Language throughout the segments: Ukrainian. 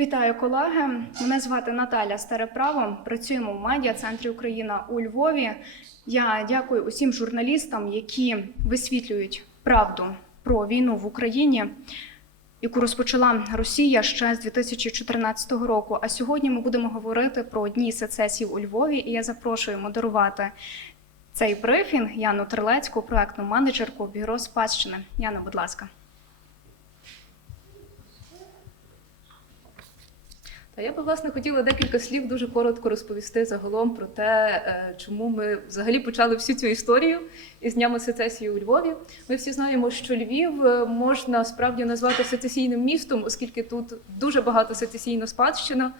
Вітаю колеги. Мене звати Наталя Стареправо. Працюємо в медіа центрі Україна у Львові. Я дякую усім журналістам, які висвітлюють правду про війну в Україні, яку розпочала Росія ще з 2014 року. А сьогодні ми будемо говорити про дні сецесії у Львові. І я запрошую модерувати цей брифінг Яну Терлецьку, проектну менеджерку бюро спадщини. Яна, будь ласка. Та я би власне хотіла декілька слів дуже коротко розповісти загалом про те, е, чому ми взагалі почали всю цю історію із днями сецесії у Львові. Ми всі знаємо, що Львів е, можна справді назвати сецесійним містом, оскільки тут дуже багато сецесійна спадщина.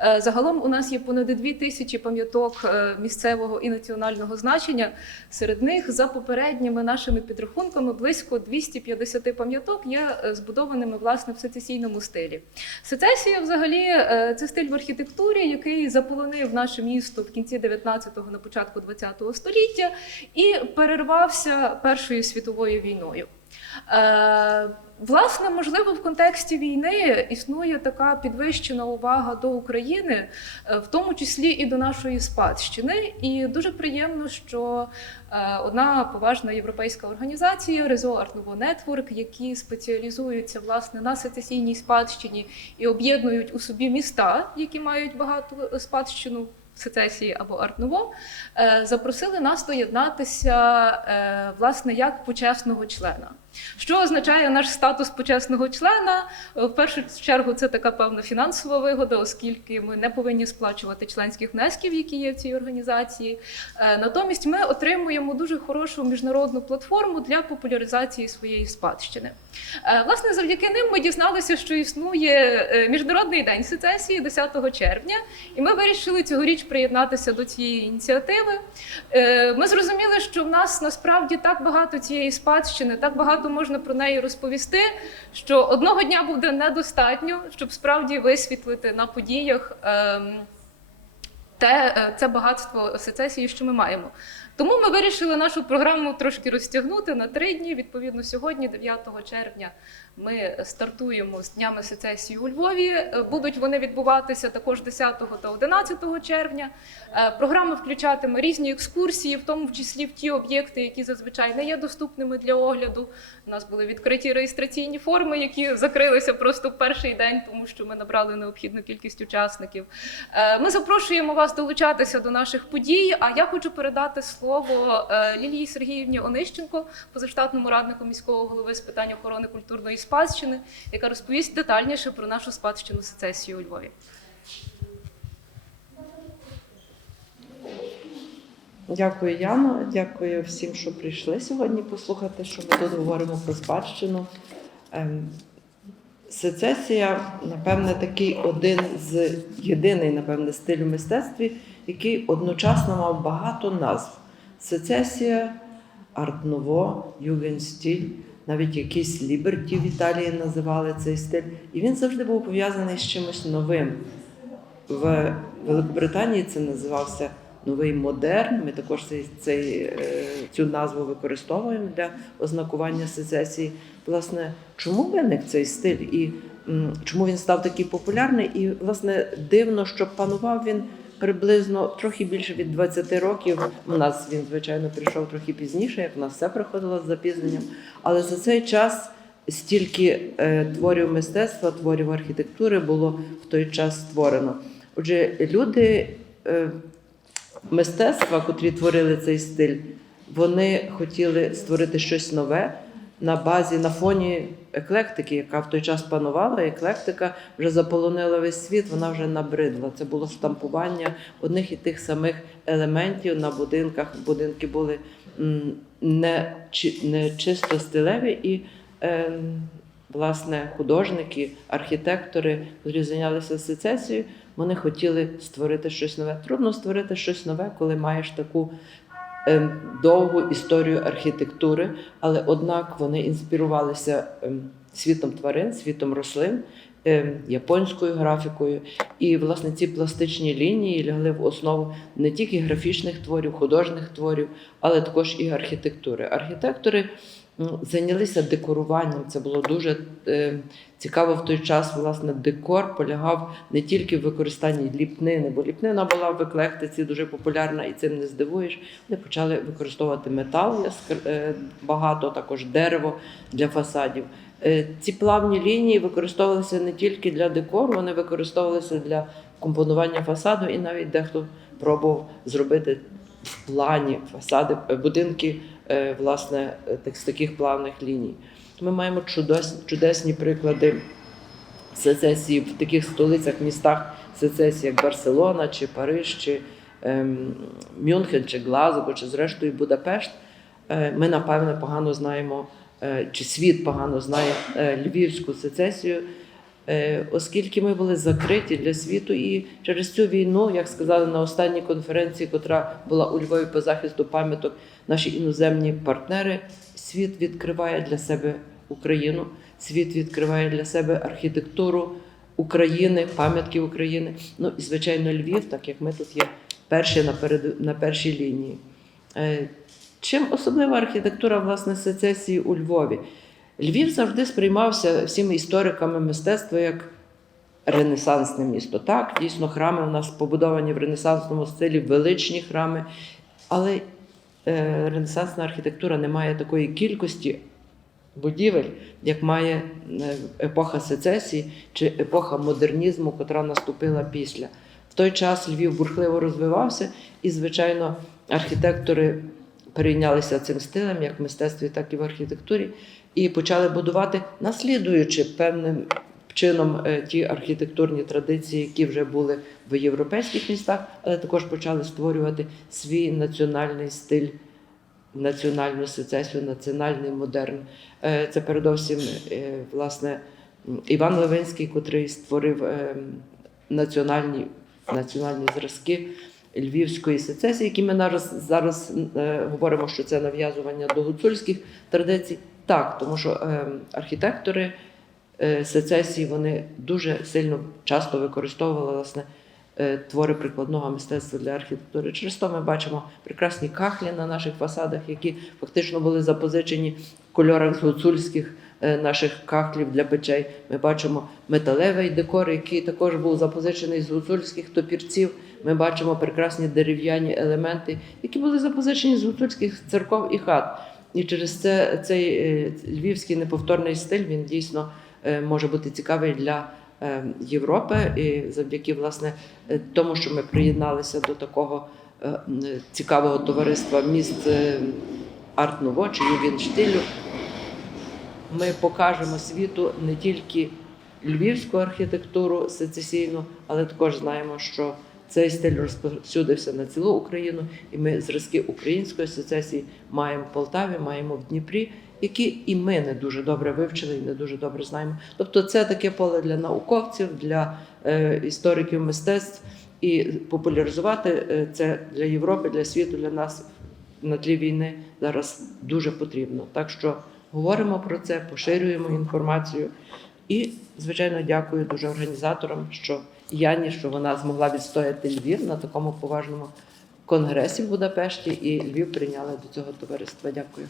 Е, Загалом у нас є понад дві тисячі пам'яток е, місцевого і національного значення. Серед них, за попередніми нашими підрахунками, близько 250 пам'яток є е, збудованими власне в сецесійному стилі. Сецесія, взагалі, це стиль в архітектурі, який заполонив наше місто в кінці 19-го, на початку 20-го століття і перервався Першою світовою війною. Е, Власне, можливо, в контексті війни існує така підвищена увага до України, е, в тому числі і до нашої спадщини. І дуже приємно, що е, одна поважна європейська організація Резо Art Nouveau які спеціалізуються власне на сецесійній спадщині і об'єднують у собі міста, які мають багату спадщину. Сецесії або Артнуво запросили нас доєднатися е, власне як почесного члена. Що означає наш статус почесного члена? Е, В першу чергу це така певна фінансова вигода, оскільки ми не повинні сплачувати членських внесків, які є в цій організації. Е, Натомість ми отримуємо дуже хорошу міжнародну платформу для популяризації своєї спадщини. Е, Власне, завдяки ним ми дізналися, що існує міжнародний день сецесії 10 червня, і ми вирішили цьогоріч приєднатися до цієї ініціативи. Ми зрозуміли, що в нас насправді так багато цієї спадщини, так багато можна про неї розповісти, що одного дня буде недостатньо, щоб справді висвітлити на подіях. ем, те, е, це багатство сецесії, що ми маємо. Тому ми вирішили нашу програму трошки розтягнути на три дні. Відповідно, сьогодні, 9 червня, ми стартуємо з днями сецесії у Львові. Е, Будуть вони відбуватися також 10 та 11 червня. Е, Програма включатиме різні екскурсії, в тому числі в ті об'єкти, які зазвичай не є доступними для огляду. У нас були відкриті реєстраційні форми, які закрилися просто в перший день, тому що ми набрали необхідну кількість учасників. Е, Ми запрошуємо вас долучатися до наших подій. А я хочу передати слово Лілії Сергіївні Онищенко, позаштатному раднику міського голови з питань охорони культурної спадщини, яка розповість детальніше про нашу спадщину сецесії у Львові. Дякую, Яно. Дякую всім, що прийшли сьогодні послухати, що ми тут говоримо про спадщину. Ем, Сецесія, напевне, такий один з єдиний, напевне, стиль у мистецтві, який одночасно мав багато назв. Сецесія, арт-ново, югенстіль, навіть якийсь ліберті в Італії називали цей стиль. І він завжди був пов'язаний з чимось новим. В Великобританії це називався новий модерн. Ми також цей, цей, е, цю назву використовуємо для ознакування сецесії. Власне, чому виник цей стиль і чому він став такий популярний? І, власне, дивно, що панував він приблизно трохи більше від 20 років. У нас він, звичайно, прийшов трохи пізніше, як у нас все приходило з запізненням. Але за цей час стільки е, творів мистецтва, творів архітектури було в той час створено. Отже, люди е, мистецтва, котрі творили цей стиль, вони хотіли створити щось нове на базі, на фоні еклектики, яка в той час панувала. Еклектика вже заполонила весь світ, вона вже набридла. Це було штампування одних і тих самих елементів на будинках. Будинки були не, не чисто стилеві і. Е, Власне, художники, архітектори, які зайнялися сецесією, вони хотіли створити щось нове. Трудно створити щось нове, коли маєш таку довгу історію архітектури, але однак вони інспірувалися ем, світом тварин, світом рослин, ем, японською графікою. І, власне, ці пластичні лінії лягли в основу не тільки графічних творів, художніх творів, але також і архітектури. Архітектори ну, зайнялися декоруванням. Це було дуже е, цікаво в той час. Власне, декор полягав не тільки в використанні ліпнини, бо ліпнина була в еклектиці дуже популярна і цим не здивуєш. Вони почали використовувати метал е, багато, також дерево для фасадів. Е, Ці плавні лінії використовувалися не тільки для декору, вони використовувалися для компонування фасаду, і навіть дехто пробував зробити в плані фасади е, будинки власне е, з таких плавних ліній. Ми маємо чудесні приклади сецесії в таких столицях, містах сецесії, як Барселона, чи Париж, чи ем, Мюнхен, чи Глазго, чи зрештою Будапешт. Е, ми, напевне, погано знаємо, е, чи світ погано знає е, львівську сецесію, е, оскільки ми були закриті для світу. І через цю війну, як сказали на останній конференції, котра була у Львові по захисту пам'яток, наші іноземні партнери, світ відкриває для себе Україну, світ відкриває для себе архітектуру України, пам'ятки України. Ну і звичайно, Львів, так як ми тут є перші на, перед, на першій лінії. Е, Чим особлива архітектура власне сецесії у Львові? Львів завжди сприймався всіми істориками мистецтва як ренесансне місто. Так, дійсно, храми у нас побудовані в ренесансному стилі, величні храми, але е, ренесансна архітектура не має такої кількості будівель, як має е, епоха сецесії чи епоха модернізму, котра наступила після. В той час Львів бурхливо розвивався, і, звичайно, архітектори перейнялися цим стилем, як в мистецтві, так і в архітектурі, і почали будувати, наслідуючи певним чином е, ті архітектурні традиції, які вже були в європейських містах, але також почали створювати свій національний стиль, національну сецесію, національний модерн. Е, Це передовсім е, власне Іван Левинський, котрий створив національні, національні зразки львівської сецесії, які ми зараз, зараз говоримо, що це нав'язування до гуцульських традицій. Так, тому що е, архітектори е, сецесії вони дуже сильно часто використовували власне. е, Твори прикладного мистецтва для архітектури. Через то ми бачимо прекрасні кахлі на наших фасадах, які фактично були запозичені в кольорах гуцульських е, наших кахлів для печей. Ми бачимо металевий декор, який також був запозичений з гуцульських топірців. Ми бачимо прекрасні дерев'яні елементи, які були запозичені з гуцульських церков і хат. І через це цей е, львівський неповторний стиль він дійсно е, може бути цікавий для е, Європи. І завдяки власне тому, що ми приєдналися до такого цікавого товариства міст Арт Ново чи Ювін штилю, ми покажемо світу не тільки львівську архітектуру сецесійну, але також знаємо, що цей стиль розповсюдився на цілу Україну, і ми зразки української сецесії маємо в Полтаві, маємо в Дніпрі, які і ми не дуже добре вивчили і не дуже добре знаємо. Тобто, це таке поле для науковців, для е, істориків мистецтв, і популяризувати е, це для Європи, для світу, для нас на тлі війни зараз дуже потрібно. Так що говоримо про це, поширюємо інформацію. І, звичайно, дякую дуже організаторам, що Яні, що вона змогла відстояти Львів на такому поважному конгресі в Будапешті, і Львів прийняли до цього товариства. Дякую.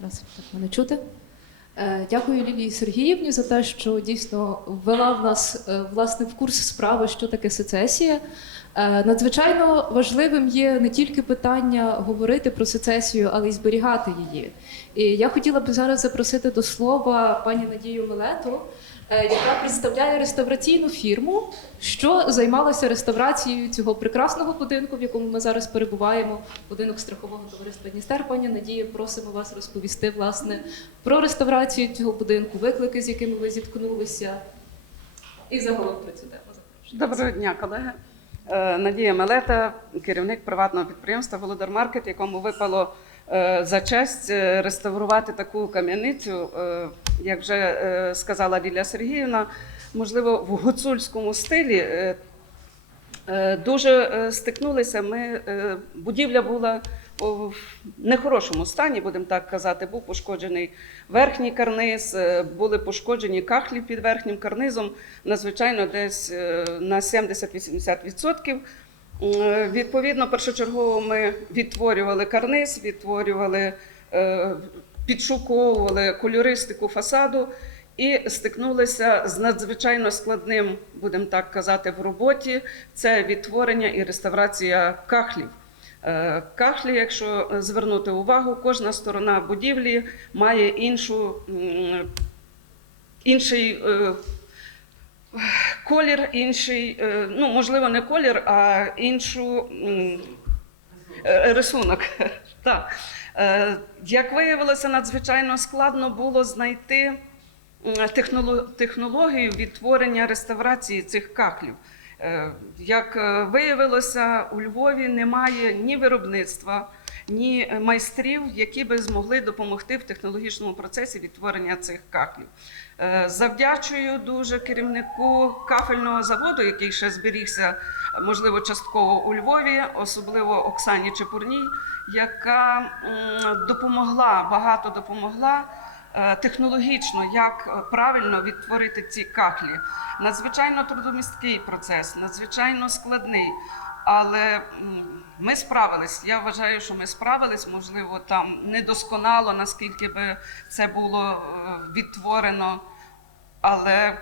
Зараз так мене чути. Е, Дякую Лілії Сергіївні за те, що дійсно ввела в нас е, власне в курс справи, що таке сецесія. Е, Надзвичайно важливим є не тільки питання говорити про сецесію, але й зберігати її. І я хотіла б зараз запросити до слова пані Надію Милету, е, яка представляє реставраційну фірму, що займалася реставрацією цього прекрасного будинку, в якому ми зараз перебуваємо, будинок страхового товариства Дністер. Пані Надія, просимо вас розповісти власне про реставрацію цього будинку, виклики, з якими ви зіткнулися, і загалом про цю тему. Доброго дня, колеги. Е, Надія Мелета, керівник приватного підприємства Володар Маркет, якому випало е, за честь е, реставрувати таку кам'яницю, як вже сказала Лілія Сергіївна, можливо, в гуцульському стилі. Дуже стикнулися. Ми будівля була в нехорошому стані, будемо так казати. Був пошкоджений верхній карниз, е, були пошкоджені кахлі під верхнім карнизом, надзвичайно десь е, на 70-80%. Відповідно, першочергово ми відтворювали карниз, відтворювали, е, підшуковували кольористику фасаду і стикнулися з надзвичайно складним, будемо так казати, в роботі. Це відтворення і реставрація кахлів. Е, Кахлі, якщо звернути увагу, кожна сторона будівлі має іншу, інший е, колір, інший, е, ну можливо, не колір, а іншу е, рисунок. Е, Як виявилося, надзвичайно складно було знайти технологію відтворення реставрації цих кахлів. Е, Як е, виявилося, у Львові немає ні виробництва, ні майстрів, які би змогли допомогти в технологічному процесі відтворення цих кахлів. Е, Завдячую дуже керівнику кафельного заводу, який ще зберігся, можливо, частково у Львові, особливо Оксані Чепурній, яка допомогла, багато допомогла технологічно, як е, правильно відтворити ці кахлі. Надзвичайно трудомісткий процес, надзвичайно складний. Але ми справились. Я вважаю, що ми справились. Можливо, там недосконало, наскільки би це було е, відтворено. Але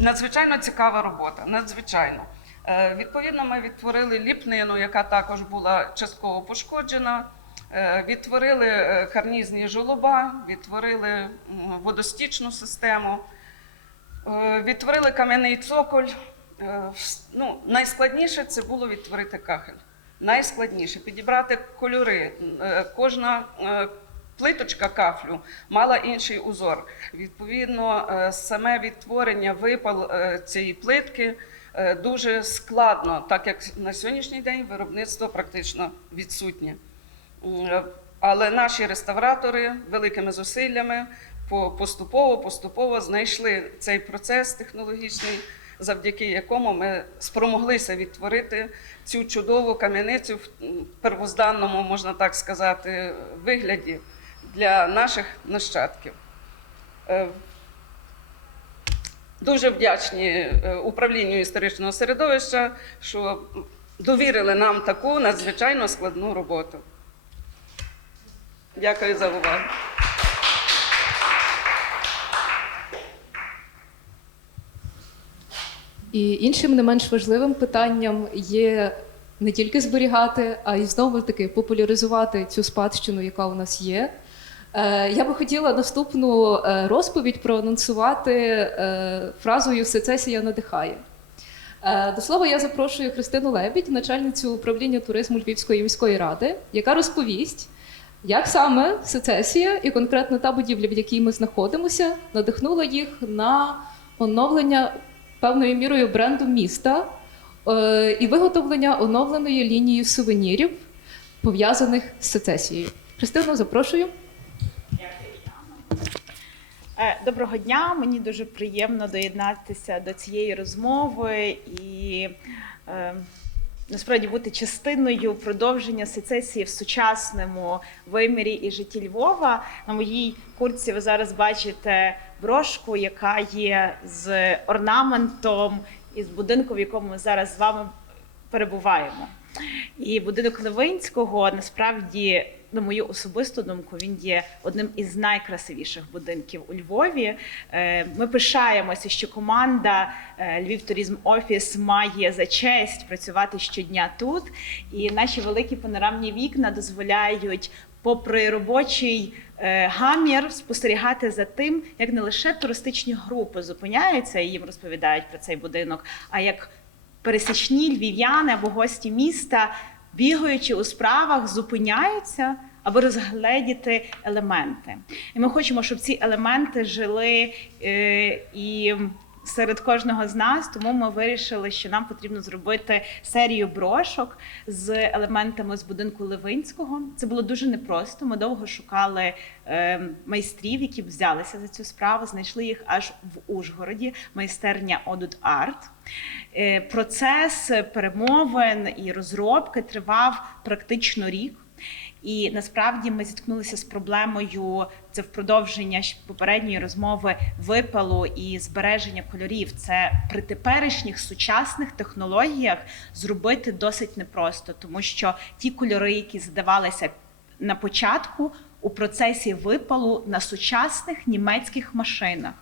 надзвичайно цікава робота. Надзвичайно. Е, Відповідно, ми відтворили ліпнину, яка також була частково пошкоджена. Е, Відтворили е, карнізні жолоба, відтворили водостічну систему, е, відтворили кам'яний цоколь. Ну, найскладніше це було відтворити кахель. Найскладніше підібрати кольори. Кожна плиточка кафлю мала інший узор. Відповідно, саме відтворення випал цієї плитки дуже складно, так як на сьогоднішній день виробництво практично відсутнє. Е, Але наші реставратори великими зусиллями поступово поступово знайшли цей процес технологічний, завдяки якому ми спромоглися відтворити цю чудову кам'яницю в первозданному, можна так сказати, вигляді для наших нащадків. Е, Дуже вдячні е, управлінню історичного середовища, що довірили нам таку надзвичайно складну роботу. Дякую за увагу. І іншим не менш важливим питанням є не тільки зберігати, а й знову таки популяризувати цю спадщину, яка у нас є. Е, Я би хотіла наступну е, розповідь проанонсувати е, фразою Сецесія надихає. Е, До слова, я запрошую Христину Лебідь, начальницю управління туризму Львівської міської ради, яка розповість, як саме сецесія і конкретно та будівля, в якій ми знаходимося, надихнула їх на оновлення певною мірою бренду міста е, і виготовлення оновленої лінії сувенірів, пов'язаних з сецесією. Христину, запрошую. Е, Доброго дня, мені дуже приємно доєднатися до цієї розмови і е, насправді бути частиною продовження сецесії в сучасному вимірі і житті Львова. На моїй курці ви зараз бачите брошку, яка є з орнаментом із будинку, в якому ми зараз з вами перебуваємо. І будинок Левинського насправді, на мою особисту думку, він є одним із найкрасивіших будинків у Львові. Е, Ми пишаємося, що команда е, Львів Туризм Офіс має за честь працювати щодня тут. І наші великі панорамні вікна дозволяють, попри робочий е, гамір, спостерігати за тим, як не лише туристичні групи зупиняються і їм розповідають про цей будинок, а як пересічні львів'яни або гості міста, бігаючи у справах, зупиняються, аби розгледіти елементи. І ми хочемо, щоб ці елементи жили е, і серед кожного з нас. Тому ми вирішили, що нам потрібно зробити серію брошок з елементами з будинку Левинського. Це було дуже непросто. Ми довго шукали е, майстрів, які б взялися за цю справу. Знайшли їх аж в Ужгороді, майстерня Одут Арт. Е, Процес перемовин і розробки тривав практично рік. І насправді ми зіткнулися з проблемою це в продовження попередньої розмови випалу і збереження кольорів. Це при теперішніх сучасних технологіях зробити досить непросто, тому що ті кольори, які задавалися на початку у процесі випалу на сучасних німецьких машинах.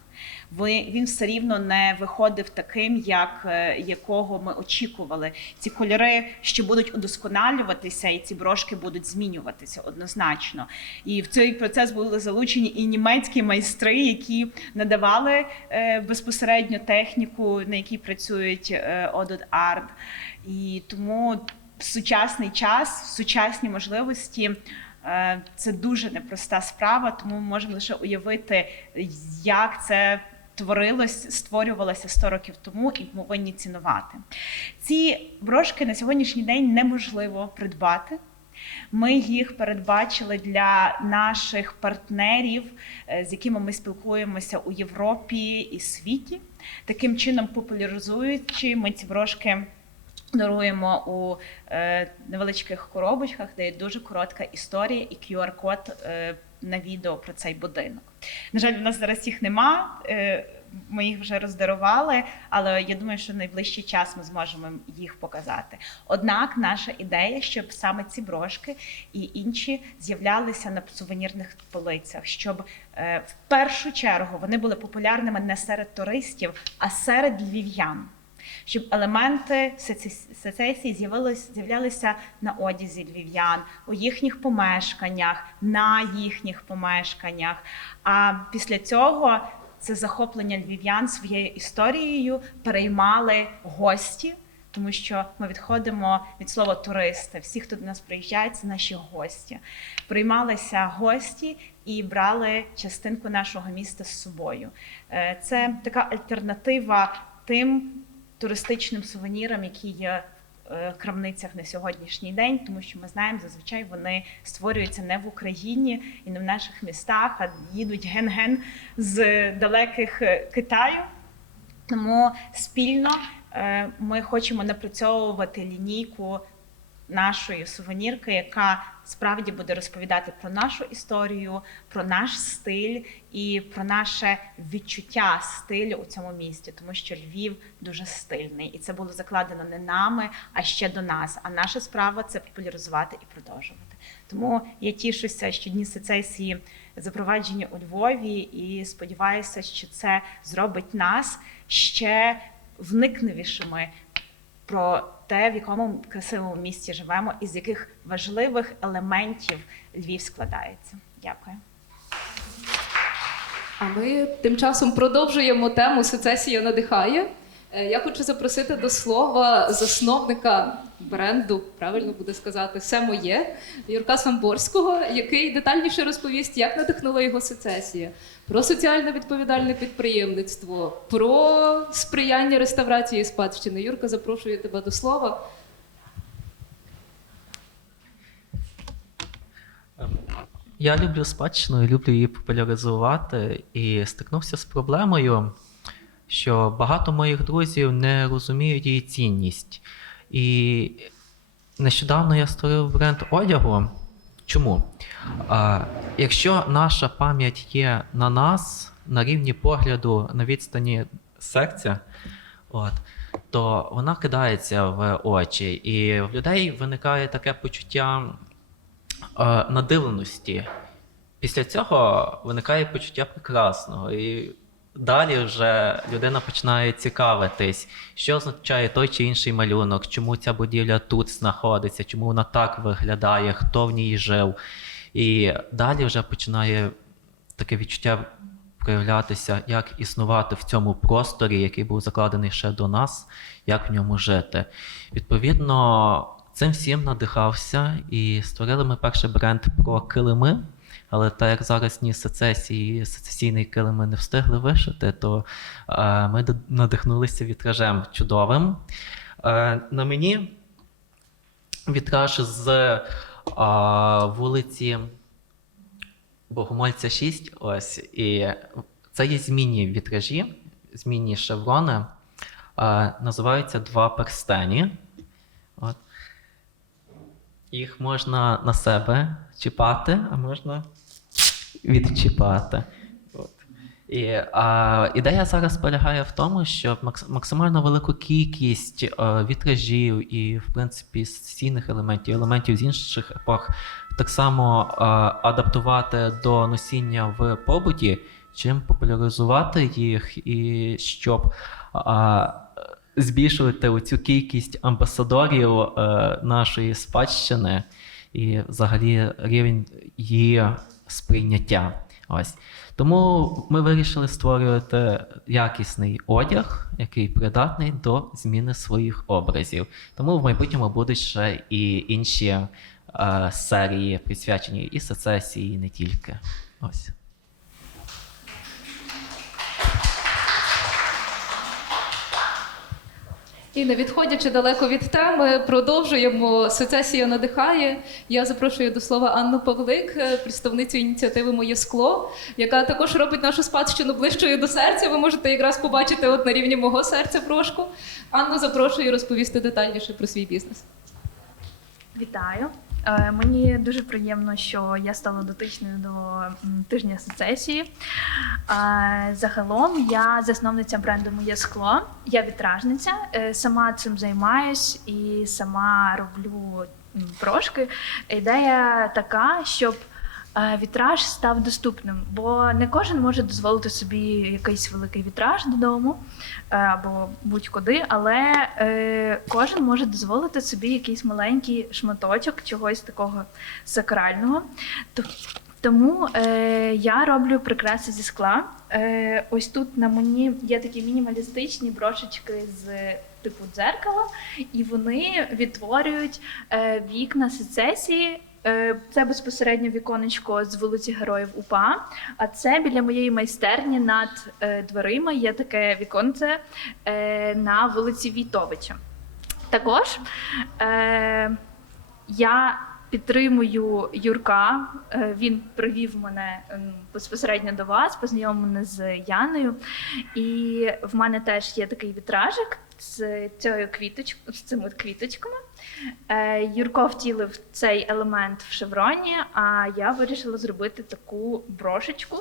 Ви він все рівно не виходив таким, як е, якого ми очікували. Ці кольори ще будуть удосконалюватися, і ці брошки будуть змінюватися однозначно. І в цей процес були залучені і німецькі майстри, які надавали е, безпосередньо техніку, на якій працюють е, Odot Art. І тому сучасний час, сучасні можливості. Е, Це дуже непроста справа, тому ми можемо лише уявити, як це творилось, створювалося 100 років тому, і повинні цінувати. Ці брошки на сьогоднішній день неможливо придбати. Ми їх передбачили для наших партнерів, е, з якими ми спілкуємося у Європі і світі. Таким чином, популяризуючи, ми ці брошки даруємо у е, невеличких коробочках, де є дуже коротка історія і QR-код е, на відео про цей будинок. На жаль, у нас зараз їх нема. Е, ми їх вже роздарували, але я думаю, що в найближчий час ми зможемо їх показати. Однак наша ідея, щоб саме ці брошки і інші з'являлися на сувенірних полицях, щоб е, в першу чергу вони були популярними не серед туристів, а серед львів'ян щоб елементи сецесії з'являлися на одязі львів'ян, у їхніх помешканнях, на їхніх помешканнях. А після цього це захоплення львів'ян своєю історією переймали гості. Тому що ми відходимо від слова туристи. Всі, хто до нас приїжджають, це наші гості. Приймалися гості і брали частинку нашого міста з собою. Е, Це така альтернатива тим туристичним сувенірам, які є е, в крамницях на сьогоднішній день, тому що ми знаємо, зазвичай вони створюються не в Україні і не в наших містах, а їдуть ген-ген з далеких е, Китаю. Тому спільно е, ми хочемо напрацьовувати лінійку нашої сувенірки, яка справді буде розповідати про нашу історію, про наш стиль і про наше відчуття стилю у цьому місті, тому що Львів дуже стильний, і це було закладено не нами, а ще до нас. А наша справа це популяризувати і продовжувати. Тому я тішуся, що дні сецесії запроваджені у Львові, і сподіваюся, що це зробить нас ще вникневішими про те, в якому красивому місті живемо, і з яких важливих елементів Львів складається. Дякую. А ми тим часом продовжуємо тему Сецесія надихає. Е, Я хочу запросити до слова засновника бренду, правильно буде сказати, все моє Юрка Самборського, який детальніше розповість, як надихнула його сецесія, про соціально відповідальне підприємництво, про сприяння реставрації спадщини. Юрка, запрошую тебе до слова. Я люблю спадщину люблю її популяризувати. І стикнувся з проблемою, що багато моїх друзів не розуміють її цінність. І нещодавно я створив бренд одягу. Чому? А, якщо наша пам'ять є на нас на рівні погляду на відстані серця, от, то вона кидається в очі, і в людей виникає таке почуття е, надивленості. Після цього виникає почуття прекрасного. І далі вже людина починає цікавитись, що означає той чи інший малюнок, чому ця будівля тут знаходиться, чому вона так виглядає, хто в ній жив. І далі вже починає таке відчуття проявлятися, як існувати в цьому просторі, який був закладений ще до нас, як в ньому жити. Відповідно, цим всім надихався і створили ми перший бренд про килими. Але так як зараз ні сецесії, сецесійний килими не встигли вишити, то е, ми надихнулися вітражем чудовим. Е, на мені вітраж з е, вулиці Богомольця 6. Ось, і це є змінні вітражі, змінні шеврони. Е, називаються Два перстені. От. Їх можна на себе чіпати, а можна відчіпати. От. І, а, ідея зараз полягає в тому, щоб максимально велику кількість е, вітражів і, в принципі, стійних елементів, елементів з інших епох так само е, адаптувати до носіння в побуті, чим популяризувати їх, і щоб а, збільшувати оцю кількість амбасадорів е, нашої спадщини і взагалі рівень її сприйняття. Ось. Тому ми вирішили створювати якісний одяг, який придатний до зміни своїх образів. Тому в майбутньому будуть ще і інші е, серії, присвячені і сецесії, і не тільки. Ось. І не відходячи далеко від теми, продовжуємо сецесія надихає. Я запрошую до слова Анну Павлик, е, представницю ініціативи Моє скло, яка також робить нашу спадщину ближчою до серця. Ви можете якраз побачити от на рівні мого серця трошку. Анну запрошую розповісти детальніше про свій бізнес. Вітаю. Е, Мені дуже приємно, що я стала дотичною до тижня сецесії. Е, Загалом я засновниця бренду Моє скло. Я вітражниця. Е, Сама цим займаюсь і сама роблю брошки. Ідея така, щоб вітраж став доступним, бо не кожен може дозволити собі якийсь великий вітраж додому е, або будь-куди, але е, кожен може дозволити собі якийсь маленький шматочок чогось такого сакрального. Тому е, я роблю прикраси зі скла. Е, ось тут на мені є такі мінімалістичні брошечки з типу дзеркала, і вони відтворюють е, вікна сецесії. Е, Це безпосередньо віконечко з вулиці Героїв УПА. А це біля моєї майстерні над е, дверима є таке віконце е, на вулиці Війтовича. Також я підтримую Юрка. Він привів мене безпосередньо до вас, познайомив мене з Яною. І в мене теж є такий вітражик з цією квіточкою, з цими квіточками. Е, Юрко втілив цей елемент в шевроні, а я вирішила зробити таку брошечку.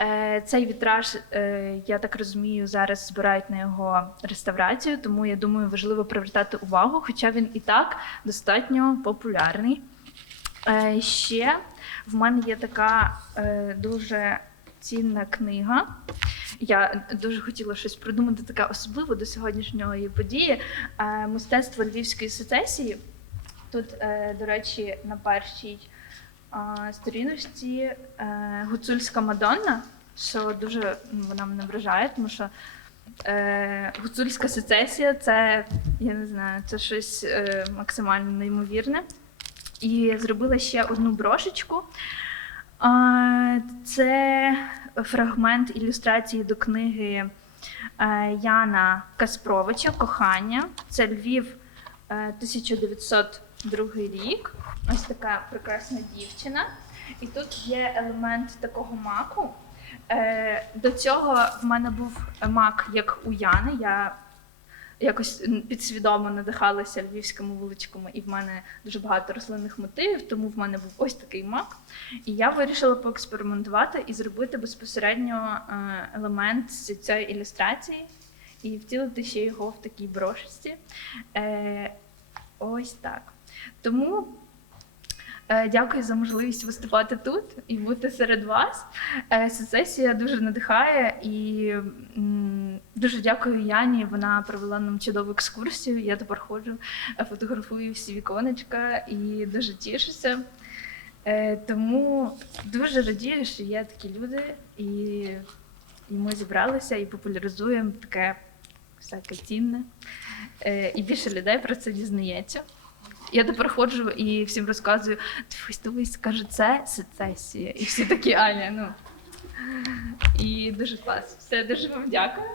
Е, Цей вітраж, е, я так розумію, зараз збирають на його реставрацію, тому я думаю, важливо привертати увагу, хоча він і так достатньо популярний. Ще в мене є така дуже цінна книга. Я дуже хотіла щось придумати таке особливе до сьогоднішньої події. Е, Мистецтво львівської сецесії. Тут, е, до речі, на першій е, сторіночці гуцульська Мадонна, що дуже вона мене вражає, тому що гуцульська сецесія це, я не знаю, це щось максимально неймовірне. І зробила ще одну брошечку. Це фрагмент ілюстрації до книги е, Яна Каспровича Кохання. Це Львів е, 1902 рік. Ось така прекрасна дівчина. І тут є елемент такого маку. Е, До цього в мене був мак, як у Яни. Я якось підсвідомо надихалася львівськими вуличками, і в мене дуже багато рослинних мотивів, тому в мене був ось такий мак. І я вирішила поекспериментувати і зробити безпосередньо е, елемент з цієї ілюстрації і втілити ще його в такій брошечці. Е, Ось так. Тому. Е, Дякую за можливість виступати тут і бути серед вас. Е, Сесесія дуже надихає і дуже дякую Яні. Вона провела нам чудову екскурсію. Я тепер ходжу, е, фотографую всі віконечка і дуже тішуся. Тому дуже радію, що є такі люди, і, і ми зібралися і популяризуємо таке всяке цінне. І більше людей про це дізнається. Я тепер ходжу і всім розказую, дивись, дивись, каже, це сецесія. І всі такі Аня, ну. І дуже клас. Все, дуже вам дякую.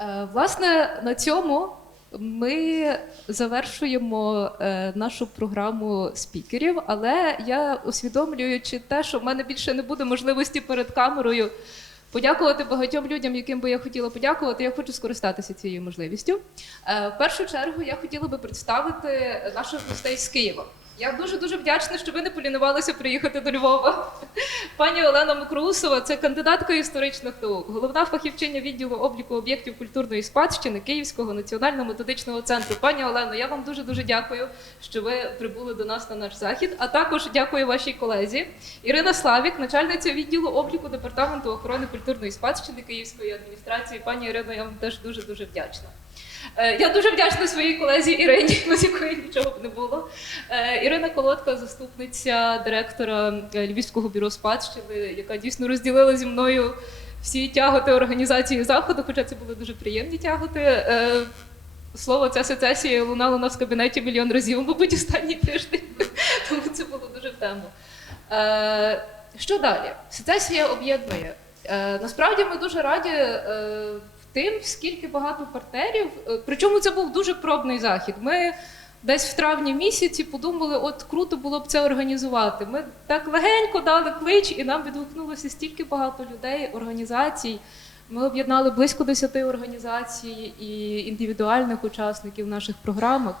Е, Власне, на цьому ми завершуємо е, нашу програму спікерів, але я усвідомлюючи те, що в мене більше не буде можливості перед камерою подякувати багатьом людям, яким би я хотіла подякувати. Я хочу скористатися цією можливістю. Е, В першу чергу я хотіла би представити наших гостей з Києва. Я дуже дуже вдячна, що ви не полінувалися приїхати до Львова. Пані Олена Мокроусова це кандидатка історичних наук, головна фахівчиня відділу обліку об'єктів культурної спадщини Київського національного методичного центру. Пані Олено, я вам дуже дуже дякую, що ви прибули до нас на наш захід. А також дякую вашій колезі Ірина Славік, начальниця відділу обліку департаменту охорони культурної спадщини Київської адміністрації. Пані Ірино, я вам теж дуже дуже вдячна. Е, Я дуже вдячна своїй колезі Ірині, без якої нічого б не було. Е, Ірина Колодка, заступниця директора е, Львівського бюро спадщини, яка дійсно розділила зі мною всі тяготи організації заходу, хоча це були дуже приємні тяготи. Слово, ця сецесія лунала у нас в кабінеті мільйон разів, мабуть, останній тиждень, тому це було дуже в тему. Що далі? Сецесія об'єднує. Насправді ми дуже раді тим, скільки багато партнерів. Е, Причому це був дуже пробний захід. Ми десь в травні місяці подумали, от круто було б це організувати. Ми так легенько дали клич, і нам відгукнулося стільки багато людей, організацій. Ми об'єднали близько 10 організацій і індивідуальних учасників в наших програмах.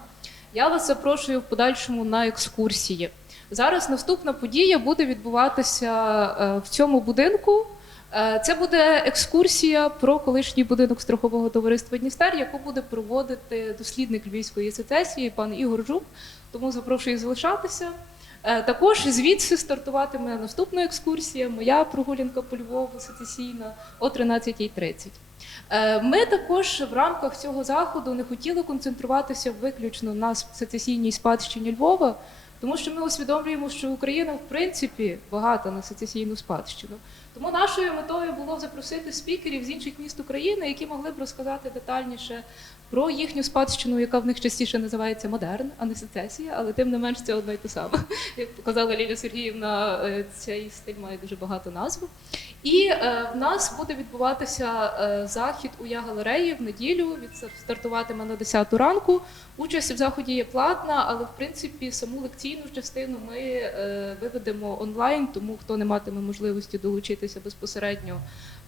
Я вас запрошую в подальшому на екскурсії. Зараз наступна подія буде відбуватися е, в цьому будинку. Е, Це буде екскурсія про колишній будинок страхового товариства Дністер, яку буде проводити дослідник Львівської сецесії, пан Ігор Жук. Тому запрошую залишатися. Е, Також звідси стартуватиме наступна екскурсія, моя прогулянка по Львову сецесійна о 13.30. Е, Ми також в рамках цього заходу не хотіли концентруватися виключно на сецесійній спадщині Львова, тому що ми усвідомлюємо, що Україна в принципі багата на сецесійну спадщину. Тому нашою метою було запросити спікерів з інших міст України, які могли б розказати детальніше про їхню спадщину, яка в них частіше називається модерн, а не сецесія, але тим не менш це одно й те саме. Як показала Лілія Сергіївна, е, цей стиль має дуже багато назв. І е, в нас буде відбуватися е, захід у Я-галереї в неділю. Від стартуватиме на 10 ранку. Участь в заході є платна, але в принципі саму лекційну частину ми е, виведемо онлайн, тому хто не матиме можливості долучитися безпосередньо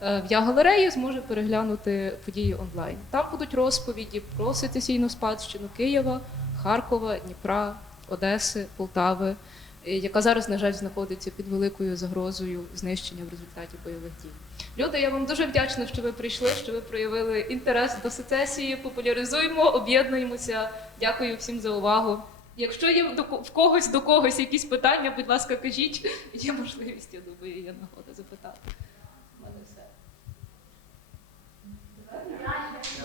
е, в Я-галереї, зможе переглянути події онлайн. Там будуть розповіді про сецесійну спадщину Києва, Харкова, Дніпра, Одеси, Полтави, е, яка зараз, на жаль, знаходиться під великою загрозою знищення в результаті бойових дій. Люди, я вам дуже вдячна, що ви прийшли, що ви проявили інтерес до сецесії. Популяризуємо, об'єднуємося. Дякую всім за увагу. Якщо є в когось до когось якісь питання, будь ласка, кажіть. Є можливість, я думаю, є нагода запитати.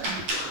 Amen.